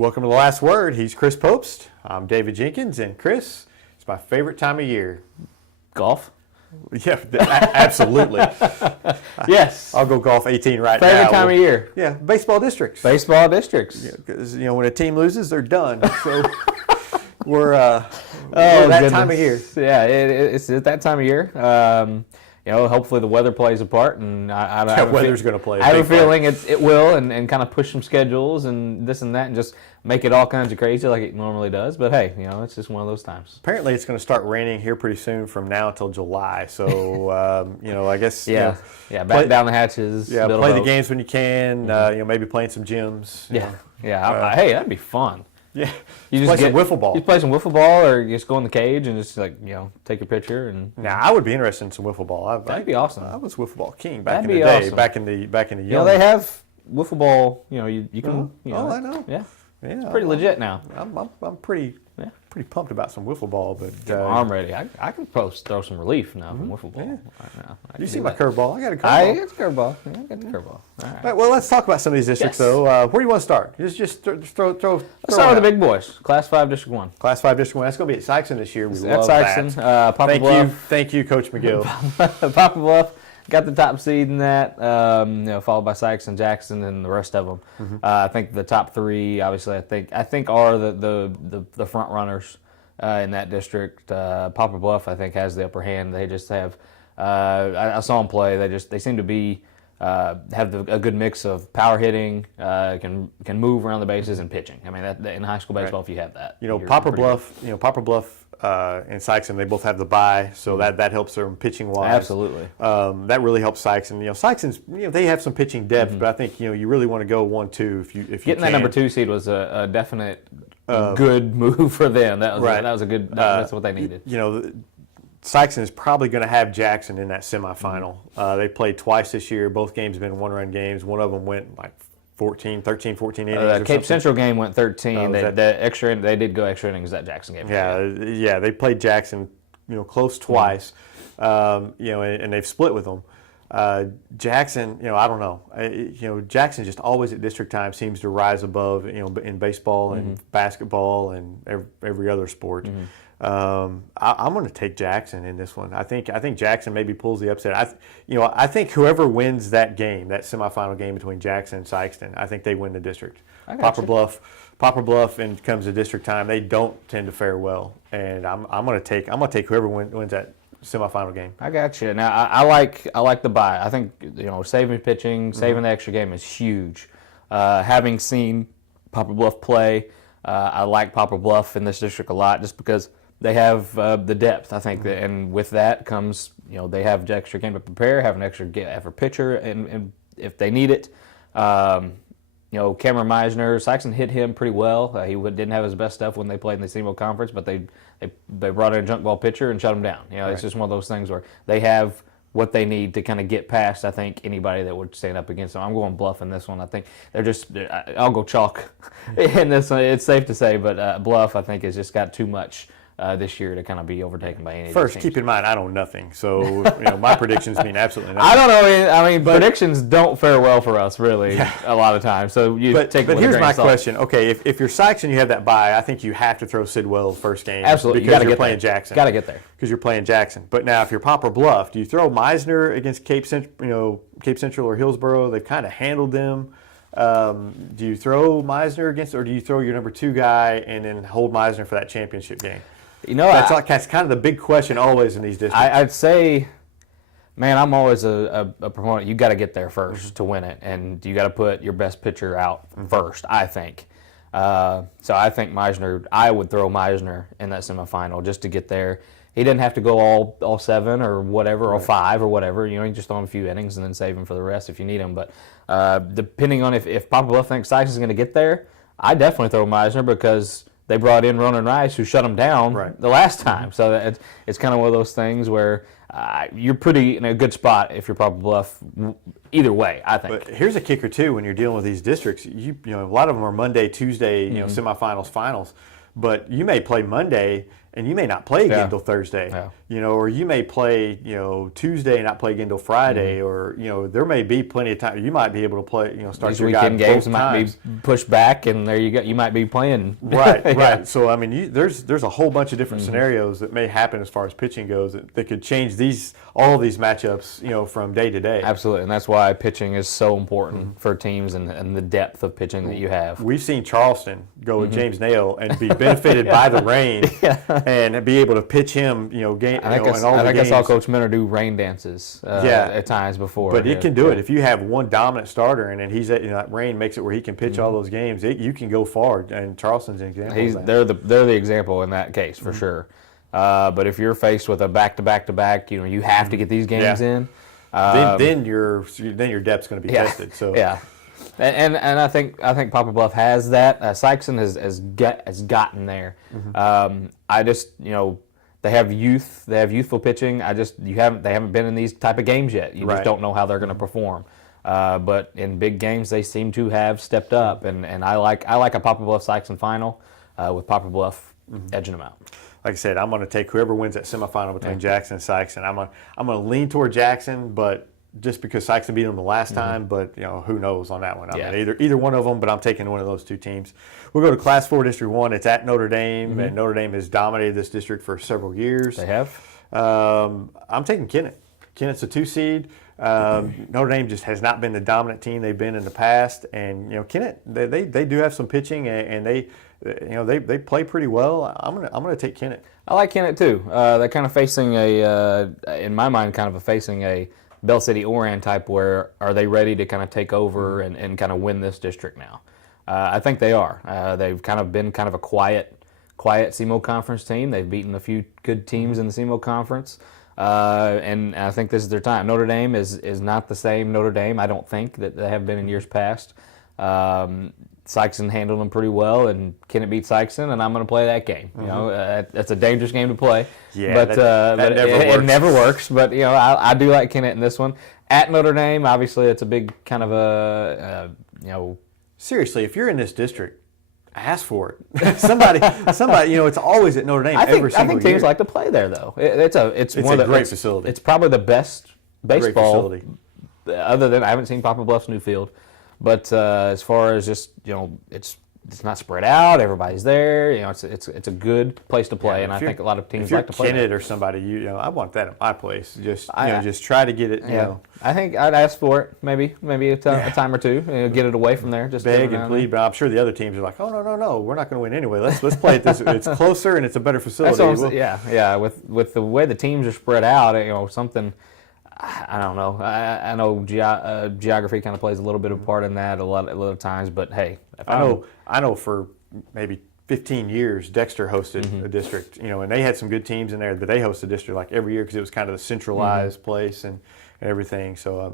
Welcome to The Last Word. He's Chris Popst. I'm David Jenkins, and Chris, it's my favorite time of year. Golf? Yeah, absolutely. Yes. I'll go golf 18 right now. Favorite time of year? Yeah, baseball districts. Baseball districts. Yeah, because when a team loses, they're done. So we're that goodness. Time of year. Yeah, it's that time of year. Hopefully the weather plays a part, and weather's going to play. I have a feeling it will, and kind of push some schedules and this and that, and just make it all kinds of crazy like it normally does. But hey, it's just one of those times. Apparently, it's going to start raining here pretty soon from now until July. So I guess batten down the hatches. Yeah, play the games when you can. Maybe playing some gyms. Hey, that'd be fun. Yeah, you just play some wiffle ball. You play some wiffle ball, or you just go in the cage and just take a picture and. Now I would be interested in some wiffle ball. That'd be awesome. I was wiffle ball king back in the day. Awesome. Back in the young. They have wiffle ball. You can. I know. Yeah, it's pretty legit now. I'm pretty pumped about some wiffle ball, but I'm ready. I can throw some relief now from wiffle ball right now. You see my curveball? I got a curveball. I got the curveball. I got the curveball. All right. Well, let's talk about some of these districts, though. Where do you want to start? Just throw. Let's start with the big boys. Class 5, District 1. Class 5, District 1. That's going to be at Sykeston this year. We love Sykeston, that. Poplar Bluff. Thank you, Coach McGill. Poplar Bluff got the top seed in that, followed by Sykeston, Jackson, and the rest of them. Mm-hmm. I think the top three, obviously, I think are the front runners in that district. Poplar Bluff, I think, has the upper hand. They just have. I saw them play. They seem to be. Have a good mix of power hitting, can move around the bases, and pitching. I mean, in high school baseball, if you have that, Poplar Bluff, and Sykeston, they both have the bye, so that helps them pitching wise. Absolutely, that really helps Sykeston. Sykeston's, they have some pitching depth, but I think you really want to go 1-2 if you getting that number 2 seed was a definite good move for them. That was a good. That's what they needed. Sykeston is probably going to have Jackson in that semifinal. They played twice this year. Both games have been one-run games. One of them went like 14 innings. The Cape Central game went 13. They did go extra innings that Jackson game. Yeah. They played Jackson, close twice. And they've split with them. Jackson, I don't know. Jackson just always at district time seems to rise above, in baseball and basketball and every other sport. I'm going to take Jackson in this one. I think Jackson maybe pulls the upset. I think whoever wins that game, that semifinal game between Jackson and Sykeston, I think they win the district. Poplar Bluff, and comes to district time, they don't tend to fare well. And I'm going to take whoever wins that semifinal game. I got you. Now I like the bye. I think saving pitching, saving the extra game is huge. Having seen Poplar Bluff play, I like Poplar Bluff in this district a lot, just because they have the depth, I think, and with that comes, they have an extra game to prepare, have an extra pitcher, and if they need it, Cameron Meisner, Sykeston hit him pretty well. He didn't have his best stuff when they played in the SEMO conference, but they brought in a junk ball pitcher and shut him down. It's just one of those things where they have what they need to kind of get past, I think, anybody that would stand up against them. I'm going Bluff in this one. I think I'll go chalk in this one. It's safe to say, but Bluff, I think, has just got too much this year to kind of be overtaken by any. First, keep in mind, I know nothing, so my predictions mean absolutely nothing. I don't know. I mean, predictions don't fare well for us, really, a lot of times. So take it with a grain of salt. But here's my question. Okay, if you're Sykes and you have that bye, I think you have to throw Sidwell's first game. Absolutely, because you're playing Jackson. Got to get there because you're playing Jackson. But now, if you're Poplar Bluff, do you throw Meisner against Cape Central or Hillsborough? They've kind of handled them. Do you throw Meisner against, or do you throw your number 2 guy and then hold Meisner for that championship game? That's kind of the big question always in these districts. I'd say, man, I'm always a proponent. You got to get there first to win it, and you got to put your best pitcher out first, I think. So I think I would throw Meisner in that semifinal just to get there. He didn't have to go all 7 or whatever, or 5 or whatever. You just throw him a few innings and then save him for the rest if you need him. But depending on if Poplar Bluff thinks Sykes is going to get there, I definitely throw Meisner because they brought in Ronan Rice, who shut him down the last time. So it's kind of one of those things where you're pretty in a good spot if you're Poplar Bluff either way, I think. But here's a kicker, too, when you're dealing with these districts. A lot of them are Monday, Tuesday, semifinals, finals. But you may play Monday and you may not play again Yeah. until Thursday, Yeah. or you may play, Tuesday and not play again until Friday, or, there may be plenty of time. You might be able to play, start These your guy weekend games both might times. be pushed back, and there you go. You might be playing. Right, Yeah. right. So, I mean, there's a whole bunch of different scenarios that may happen as far as pitching goes that could change all of these matchups, from day to day. Absolutely, and that's why pitching is so important for teams and the depth of pitching that you have. We've seen Charleston go with James Nail and be benefited by the rain and be able to pitch him, game, I think in all the I games. saw Coach Minter do rain dances at times before. But it can do it. If you have one dominant starter and then that rain makes it where he can pitch all those games, you can go far. And Charleston's an example of that. They're the example in that case for sure. But if you're faced with a back-to-back-to-back, you have to get these games in. Then your depth's going to be tested. So yeah. And I think Poplar Bluff has that. Sykeston has gotten there. I just they have youth. They have youthful pitching. They haven't been in these type of games yet. You just don't know how they're going to perform. But in big games, they seem to have stepped up. And I like a Poplar Bluff Sykeston final with Poplar Bluff edging them out. Like I said, I'm going to take whoever wins that semifinal between Jackson and Sykeston. I'm going to lean toward Jackson, but just because Sykeston beat them the last time, but who knows on that one. I mean, either one of them, but I'm taking one of those two teams. We'll go to Class 4 District 1. It's at Notre Dame, and Notre Dame has dominated this district for several years. They have. I'm taking Kennett. Kennett's a 2 seed. Notre Dame just has not been the dominant team they've been in the past, and Kennett they do have some pitching, and they play pretty well. I'm gonna take Kennett. I like Kennett too. They're kind of facing in my mind, facing a Bell City Oran type. Where are they ready to kind of take over and kind of win this district now? I think they are. They've kind of been a quiet SEMO conference team. They've beaten a few good teams in the SEMO conference. And I think this is their time. Notre Dame is not the same Notre Dame, I don't think, that they have been in years past. Sykeston handled them pretty well, and Kennett beat Sykeston, and I'm going to play that game. That's a dangerous game to play. Yeah, but it never works. But I do like Kennett in this one. At Notre Dame, obviously, it's a big kind of a Seriously, if you're in this district, ask for it. somebody. It's always at Notre Dame every single year. I think teams like to play there, though. It's a great facility. It's probably the best baseball. Great facility. Other than I haven't seen Poplar Bluff's new field, but as far as just it's not spread out. Everybody's there. It's a good place to play, and I think a lot of teams like to play. If you're there. Kennett or somebody, I want that at my place. Just just try to get it. I think I'd ask for it. Maybe a time or two. Get it away from there. Just beg and plead, but I'm sure the other teams are like, oh no, we're not going to win anyway. Let's play it this. It's closer and it's a better facility. That's what yeah. With the way the teams are spread out, something. I don't know. I know geography kind of plays a little bit of part in that a lot of times, but hey, I know for maybe 15 years Dexter hosted a district, and they had some good teams in there, but they hosted a district like every year because it was kind of a centralized place and everything. So I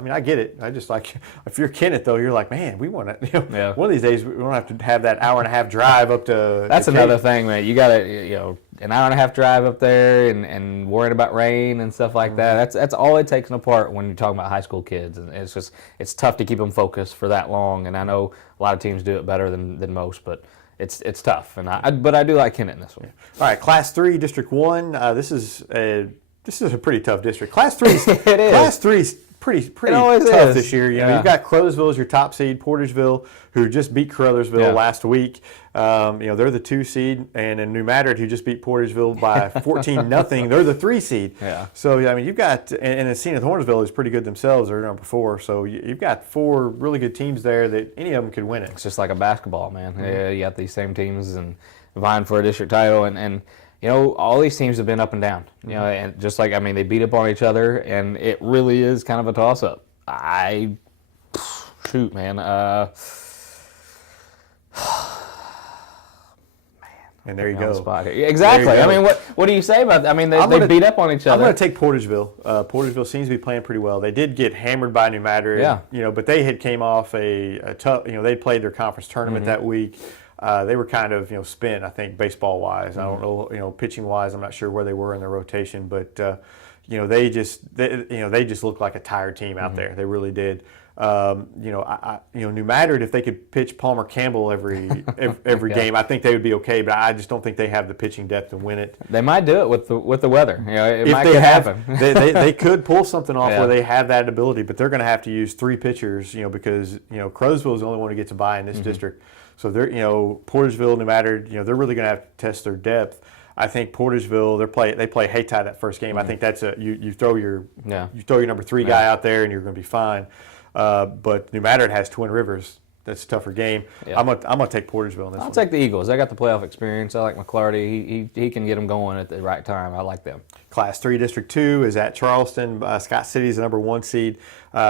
mean I get it. I just like if you're Kennett though, you're like, man, we want to. One of these days we don't have to have that hour and a half drive up to. That's another thing, man. You got to an hour and a half drive up there and worrying about rain and stuff like that. That's all it takes apart when you're talking about high school kids, and it's tough to keep them focused for that long. And I know a lot of teams do it better than most, but. It's tough, but I do like Kennett in this one. All right, Class 3, District 1. This is a pretty tough district. Class 3 is Class 3 is pretty tough this year. You've got Caruthersville as your top seed, Portageville, who just beat Caruthersville last week. They're the 2 seed, and in Notre, who just beat Portageville by 14-0, they're the 3 seed. Yeah. So you've got, and Zenith Hornsville is pretty good themselves. They're number 4. So you've got 4 really good teams there that any of them could win it. It's just like a basketball, man. Yeah, you got these same teams and vying for a district title, and all these teams have been up and down. And just like they beat up on each other, and it really is kind of a toss-up. Shoot, man. And there you go. Exactly. I mean, what do you say about that? I mean, they beat up on each other. I'm going to take Portageville. Portageville seems to be playing pretty well. They did get hammered by Notre, but they had came off a tough. They played their conference tournament that week. They were kind of spent, I think, baseball wise. I don't know, pitching wise. I'm not sure where they were in their rotation, but they just looked like a tired team out there. They really did. New Madrid, if they could pitch Palmer Campbell every game, I think they would be okay. But I just don't think they have the pitching depth to win it. They might do it with the weather. It If might they could have, happen. they could pull something off Yeah. where they have that ability, but they're going to have to use 3 pitchers, because Caruthersville is the only one who gets a bye in this district. So they're Portersville, New Madrid, they're really going to have to test their depth. I think Portersville, they play Hayti that first game. I think that's you throw your number 3 guy out there and you're going to be fine. But New Madrid has Twin Rivers. That's a tougher game. Yeah. I'm gonna take Portersville in this one. I'll take the Eagles. They got the playoff experience. I like McClarty. He can get them going at the right time. I like them. Class 3, District 2 is at Charleston. Scott City is the number 1 seed.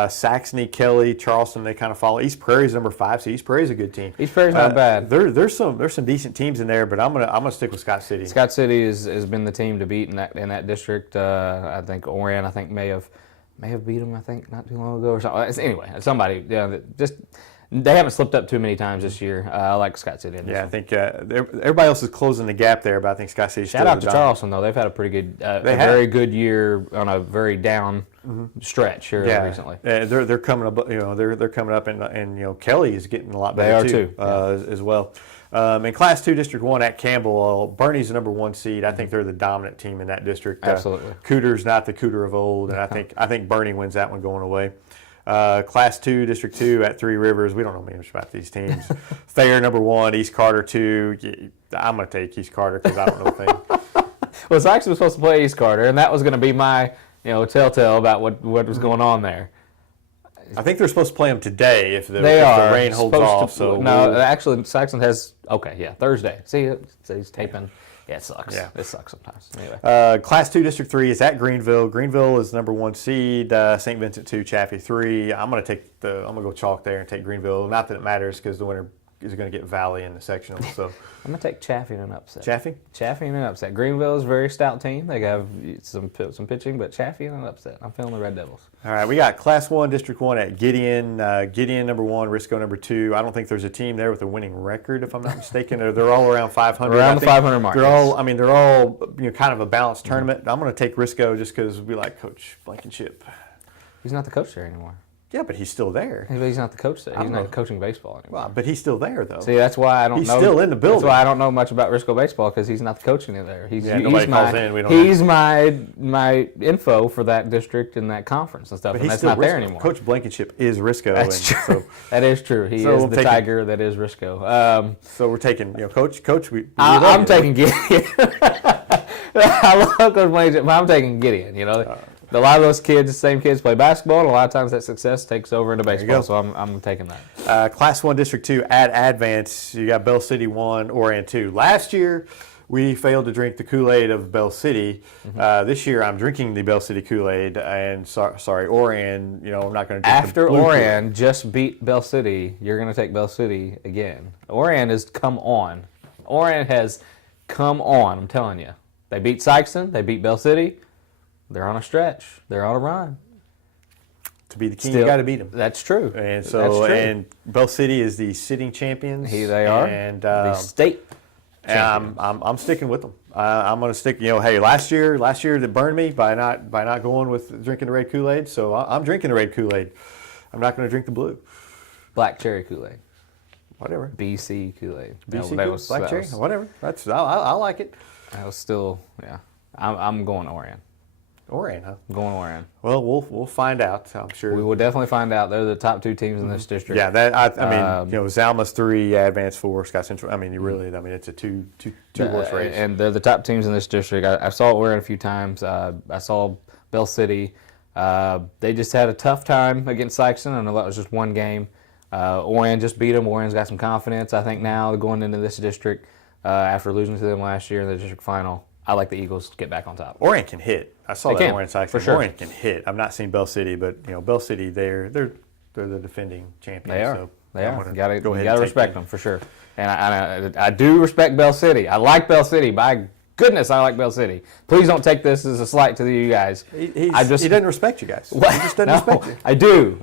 Saxony, Kelly, Charleston, they kind of follow. East Prairie is number 5 seed. East Prairie is a good team. East Prairie's not bad. There's some decent teams in there, but I'm gonna stick with Scott City. Scott City has been the team to beat in that district. I think Orion may have beat them. I think not too long ago or something. Anyway, somebody they haven't slipped up too many times this year. I like Scott City. In this one. I think everybody else is closing the gap there, but I think Scott City's Shout out to Charleston though. They've had a pretty good, very good year on a very down stretch here recently. They're coming up. They're coming up, and Kelly is getting a lot better too. As well. In Class 2, District 1 at Campbell, Bernie's the number 1 seed. I think they're the dominant team in that district. Absolutely. Cooter's not the Cooter of old, and I think Bernie wins that one going away. Class 2, District 2 at Three Rivers. We don't know much about these teams. Thayer, number 1. East Carter, 2. I'm going to take East Carter because I don't know a thing. Well, Saxon was supposed to play East Carter, and that was going to be my telltale about what was going on there. I think they're supposed to play them today if the rain holds off. Actually, Saxon has Thursday. See, he's taping. Yeah, it sucks. Yeah. It sucks sometimes. Anyway. Class 2, District 3 is at Greenville. Greenville is number 1 seed. St. Vincent 2, Chaffee 3. I'm gonna go chalk there and take Greenville. Not that it matters because the winner is going to get Valley in the sectional. So I'm going to take Chaffee in an upset. Chaffee in an upset. Greenville is a very stout team. They have some pitching, but Chaffee in an upset. I'm feeling the Red Devils. All right, we got Class 1, District 1 at Gideon. Gideon number 1, Risco number 2. I don't think there's a team there with a winning record, if I'm not mistaken. They're all around 500. Around the 500 mark. They're all kind of a balanced tournament. I'm going to take Risco just because we like Coach Blankenship. He's not the coach there anymore. Yeah, but he's still there. He's not the coach there. He's not coaching baseball anymore. Well, but he's still there, though. See, that's why I don't know. He's still in the building. That's why I don't know much about Risco baseball because he's not the coaching there. Nobody calls in. We don't he's my info for that district and that conference and stuff, but and he's that's not Risco. there anymore. Coach Blankenship is Risco. That's true. That is true. He is the tiger that is Risco. So we're taking, Coach. I'm taking Gideon. I love Coach Blankenship, but I'm taking Gideon. A lot of those same kids play basketball, and a lot of times that success takes over into baseball, so I'm taking that. Class 1, District 2 at Advance, you got Bell City 1, Orion 2. Last year, we failed to drink the Kool-Aid of Bell City. This year, I'm drinking the Bell City Kool-Aid, and Orion, I'm not going to drink After the blue Orion Kool-Aid. just beat Bell City, you're going to take Bell City again. Orion has come on. Orion has come on, I'm telling you. They beat Sykeston, they beat Bell City. They're on a stretch. They're on a run. To be the king, you got to beat them. That's true. And so, and Bell City is the sitting champions. They are. And the state champions. I'm sticking with them. I'm going to stick. Hey, last year they burned me by not going with drinking the red Kool-Aid. So I'm drinking the red Kool-Aid. I'm not going to drink the blue. Black cherry Kool-Aid. Whatever. BC Kool-Aid. Black cherry. Whatever. I like it. That was still I'm going Orion. Orion, huh? I'm going Orion. Well, we'll find out. I'm sure we will definitely find out. They're the top 2 teams in this district. Yeah, Zalma's 3, Advance 4, Scott Central. It's a two horse race. And they're the top teams in this district. I saw Orion a few times. I saw Bell City. They just had a tough time against Sykeston. I know that was just one game. Orion just beat them. Orion's got some confidence, I think, now going into this district after losing to them last year in the district final. I like the Eagles to get back on top. Orion can hit. I saw that Orion Sykeston. For sure. Orion can hit. I've not seen Bell City, but Bell City, they're the defending champions. They are. So they are. You got to and respect them for sure. And I do respect Bell City. I like Bell City. By goodness, I like Bell City. Please don't take this as a slight to you guys. He doesn't respect you guys. He just doesn't respect you. I do.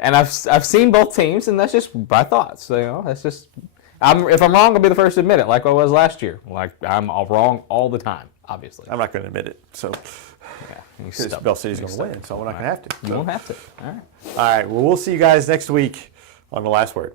And I've seen both teams, and that's just my thoughts. That's just. If I'm wrong, I'll be the first to admit it, like I was last year. Like I'm wrong all the time. obviously. I'm not going to admit it. So Yeah, you because stubborn. Bell City's You're going to win, so we're not going to have to. You So. won't have to. All right. All right. Well, we'll see you guys next week on The Last Word.